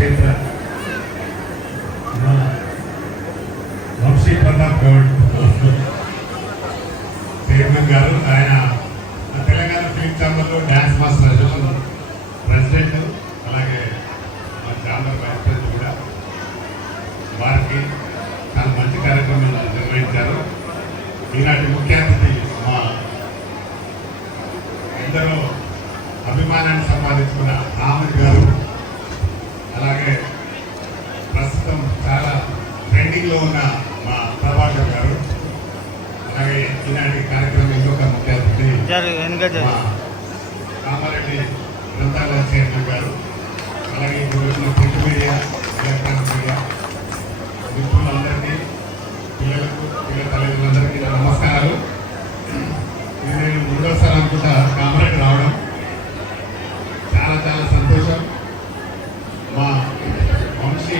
క్షేత్ర వంశీ ప్రతాప్ గౌడ్ చైర్మన్ గారు, ఆయన తెలంగాణ ఫిలిం ఛాంబర్లో డ్యాన్స్ మాస్టర్ అసోసియేషన్ ప్రెసిడెంట్, అలాగే మా ఛాంబర్ వైస్ ప్రెసిడెంట్ కూడా. వారికి చాలా మంచి కార్యక్రమం నిర్వహించారు. ఈనాటి ముఖ్య అతిథి మా ఎందరో అభిమానాన్ని సంపాదించుకున్న ఆమెద్ గారు, అలాగే ప్రస్తుతం చాలా ట్రెండింగ్లో ఉన్న మా ప్రభాకర్ గారు, అలాగే ఈనాటి కార్యక్రమం ఇంకొక ముఖ్య అతిథి మా కామారెడ్డి గ్రంథాలయ చైర్మన్ గారు, అలాగే ఇప్పుడు ప్రింట్ మీడియా, ఎలక్ట్రానిక్ మీడియా మిత్రులందరికీ, పిల్లలకు, పిల్లల తల్లిదండ్రులందరికీ నమస్కారాలు. నేను మూడోసారి అనుకుంటా కామారెడ్డి రావడం, చాలా చాలా సంతోషం. మా వంశీ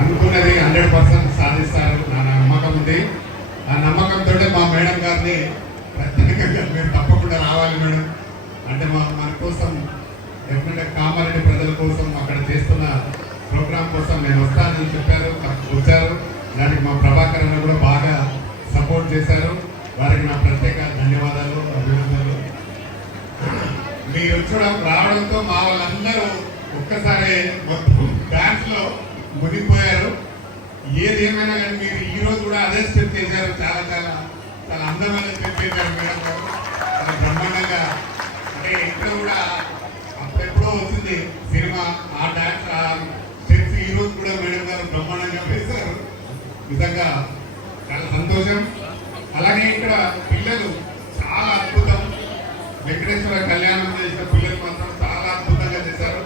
అనుకున్నది 100% సాధిస్తారు, నా నమ్మకం ఉంది. ఆ నమ్మకంతో మా మేడం గారిని ప్రత్యేకంగా మీరు తప్పకుండా రావాలి మేడం అంటే మన కోసం డెఫినెట్గా కామారెడ్డి ప్రజల కోసం అక్కడ చేస్తున్న ప్రోగ్రాం కోసం నేను వస్తానని చెప్పారు, వచ్చారు. దానికి మా ప్రభాకర్ అన్న కూడా బాగా సపోర్ట్ చేశారు. వారికి నా ప్రత్యేక ధన్యవాదాలు, అభినందనలు. మీరు వచ్చడం రావడంతో మా వాళ్ళందరూ ఒక్కసారి డాన్స్లో మునిగిపోయారు. ఏది ఏమైనా కానీ మీరు ఈరోజు కూడా అదే స్టెప్ చేశారు. చాలా చాలా చాలా అందమైన స్టెప్ చేశారు మేడం గారు, చాలా బ్రహ్మాండంగా. అంటే ఇక్కడ కూడా అప్పుడెప్పుడో వచ్చింది సినిమా, ఆ డాన్స్ ఆ స్టెప్స్ ఈరోజు కూడా మేడం గారు బ్రహ్మాండంగా వేశారు. నిజంగా చాలా సంతోషం. అలాగే ఇక్కడ పిల్లలు చాలా అద్భుతం. వెంకటేశ్వర కళ్యాణం చేసిన పిల్లలు మాత్రం చాలా అద్భుతంగా చేశారు.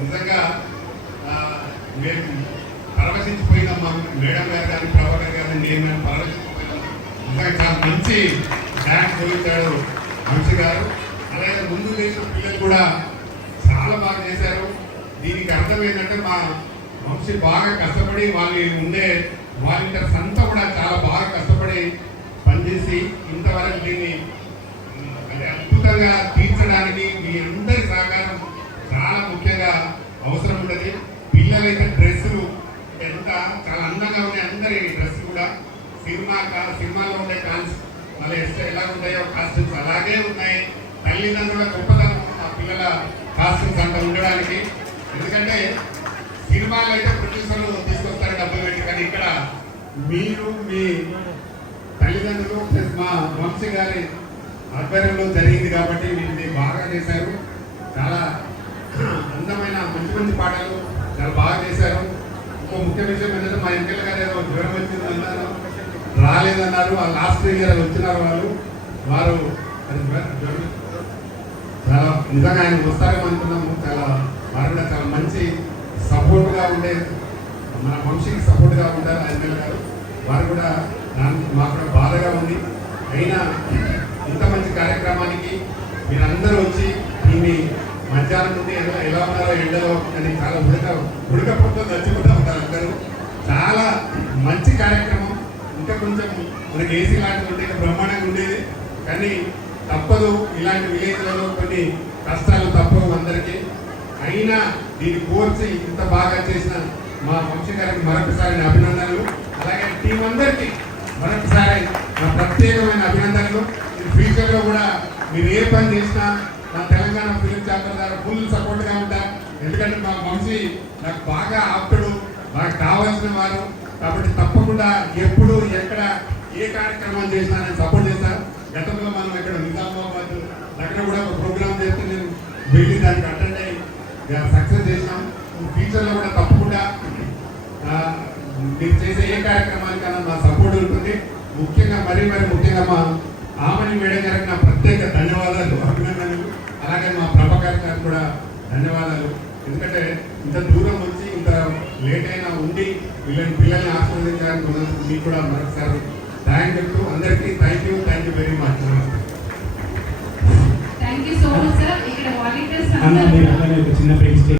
నిజంగా మేము పరవశించిపోయిన మా మేడం గారు కానీ ప్రభాకర్ గారిని నేను పరవశించిపోయినాం. నిజంగా చాలా మంచి డ్యాన్స్ చూపించాడు వంశీ గారు. అలాగే ముందు చేసిన పిల్లలు కూడా చాలా బాగా చేశారు. దీనికి అర్థం ఏంటంటే మా వంశీ బాగా కష్టపడి వాళ్ళు ఉండే వాలంటీర్స్ అంతా కూడా చాలా బాగా కష్టపడి పనిచేసి ఇంతవరకు దీన్ని అద్భుతంగా తీర్చడానికి మీ అందరి సహకారం చాలా ముఖ్యంగా అవసరం ఉన్నది. పిల్లలైతే డ్రెస్సులు ఎంత చాలా అందంగా ఉన్నాయి, అందరి డ్రెస్ కూడా సినిమాలో ఉండే వాళ్ళ ఎలా ఉంటాయో కాస్ట్యూమ్స్ అలాగే ఉన్నాయి. తల్లిదండ్రుల గొప్పతనం ఆ పిల్లల కాస్ట్యూమ్స్ అంతా ఉండడానికి. ఎందుకంటే సినిమాలు అయితే ప్రొడ్యూసర్లు తీసుకొస్తారు డబ్బులు పెట్టి, కానీ ఇక్కడ మీరు మీ తల్లిదండ్రులు ప్లస్ మా వంశీ గారి ఆధ్వర్యంలో జరిగింది కాబట్టి వీటిని బాగా చేశారు. చాలా అందమైన మంచి మంచి పాటలు చాలా బాగా చేశారు. ఇంకో ముఖ్య విషయం ఏంటంటే మా ఎంకెల్ గారు ఏదో జ్వరం వచ్చింది అన్నారు, రాలేదన్నారు. లాస్ట్ ఇయర్ వచ్చినారు వారు చాలా నిజంగా ఆయన వస్తారేమో అనుకున్నాము. చాలా వారు కూడా చాలా మంచి సపోర్ట్గా ఉండే మన వంశీకి సపోర్ట్గా ఉంటారు ఎంకెల్ గారు. వారు కూడా మాకు కూడా బాధగా ఉంది. అయినా ఇంత మంచి కార్యక్రమానికి మీరందరూ వచ్చి దీన్ని మధ్యాహ్నం నుండి ఎలా ఉన్నారో ఎండలో అని చాలా ఉడకపోతే నచ్చిపోతూ ఉంటారు అందరూ. చాలా మంచి కార్యక్రమం. ఇంకా కొంచెం మనకి ఏసీ లాంటివి ఉంటే బ్రహ్మాండంగా ఉండేది, కానీ తప్పదు. ఇలాంటి విలేజ్లలో కొన్ని కష్టాలు తప్పవు అందరికీ. అయినా దీన్ని కోర్చి ఇంత బాగా చేసిన మా వంశీ గారికి మరొకసారి అభినందనలు. అలాగే టీం అందరికీ మరొకసారి నా ప్రత్యేకమైన అభినందనలు. ఫ్యూచర్లో కూడా మీరు ఏ పని చేసినా మా తెలంగాణ ఫిలిం ఛాంబర్ ద్వారా ఫుల్ సపోర్ట్గా ఉంటా. ఎందుకంటే మా వంశీ నాకు బాగా ఆప్తుడు, బాగా కావాల్సిన వారు కాబట్టి తప్పకుండా ఎప్పుడు ఎక్కడ ఏ కార్యక్రమం చేసినా నేను సపోర్ట్ చేస్తాను. గతంలో మనం ఇక్కడ నిజామాబాద్ దగ్గర కూడా ఒక ప్రోగ్రామ్ చేస్తే నేను వెళ్ళి దానికి అటెండ్ అయ్యి సక్సెస్ చేసినాం. ఫ్యూచర్లో కూడా తప్పకుండా మీరు చేసే ఏ కార్యక్రమానికైనా నా సపోర్ట్ ఉంటుంది. ముఖ్యంగా మరీ ముఖ్యంగా మా ఆమని మేడం గారికి నా ప్రత్యేక ధన్యవాదాలు, అభినందనలు. అలాగే మా ప్రభాకర్ గారికి కూడా ధన్యవాదాలు. ఎందుకంటే ఇంత దూరం వచ్చి ఇంత లేట్ అయినా ఉండి పిల్లల్ని ఆస్వాదించడానికి మీకు కూడా మరొకసారి థ్యాంక్ చెప్తూ అందరికీ thank you very much. Thank you so much sir. ఇక్కడ వాలంటీర్స్